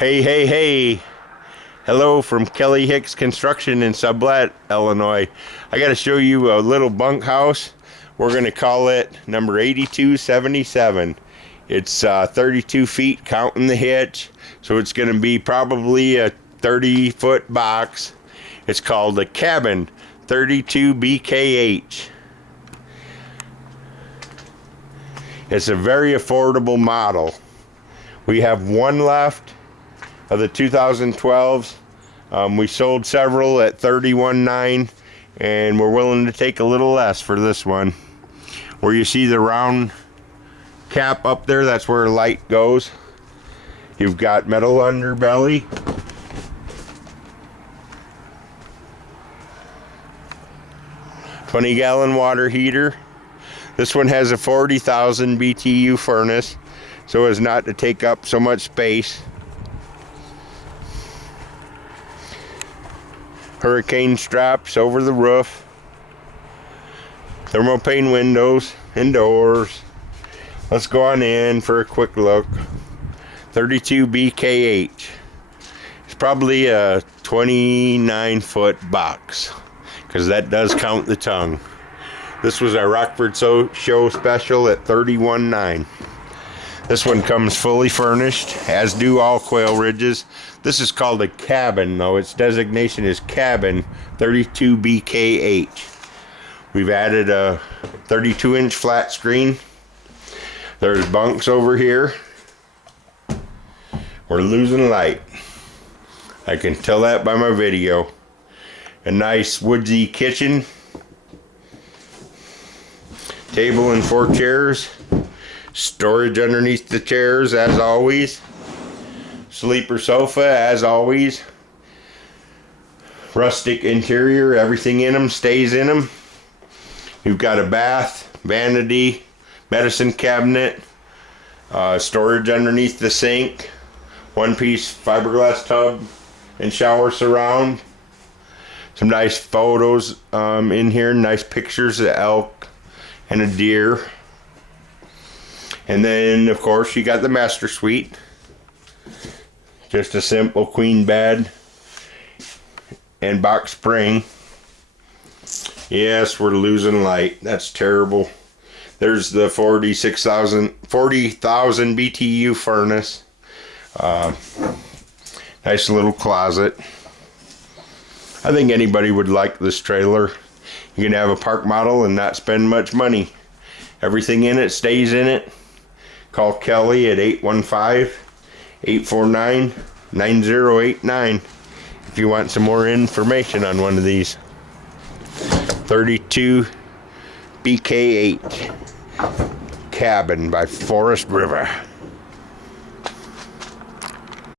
Hey, hey, hey. Hello from Kelly Hicks Construction in Sublette, Illinois. I got to show you a little bunkhouse. We're going to call it number 8277. It's 32 feet counting the hitch, so it's going to be probably a 30-foot box. It's called a Cabin 32 BKH. It's a very affordable model. We have one left of the 2012s. We sold several at $31,900, and we're willing to take a little less for this one. Where you see the round cap up there, that's where light goes. You've got metal underbelly. $20-gallon water heater. This one has a 40,000 BTU furnace, so as not to take up so much space. Hurricane straps over the roof. Thermopane windows and doors. Let's go on in for a quick look. 32 BKH. It's probably a 29-foot box, because that does count the tongue. This was our Rockford Show special at $31,900. This one comes fully furnished, as do all Quailridges. This is called a cabin, though. Its designation is Cabin 32 BKH. We've added a 32-inch flat screen. There's bunks over here. We're losing light. I can tell that by my video. A nice woodsy kitchen. Table and 4 chairs. Storage underneath the chairs, as always. Sleeper sofa, as always. Rustic interior, everything in them stays in them. You've got a bath, vanity, medicine cabinet, storage underneath the sink, one-piece fiberglass tub and shower surround. Some nice photos in here, nice pictures of elk and a deer. And then, of course, you got the master suite. Just a simple queen bed and box spring. Yes, we're losing light. That's terrible. There's the 40,000 BTU furnace. Nice little closet. I think anybody would like this trailer. You can have a park model and not spend much money. Everything in it stays in it. Call Kelly at 815-849-9089 if you want some more information on one of these. 32 BKH Cabin by Forest River.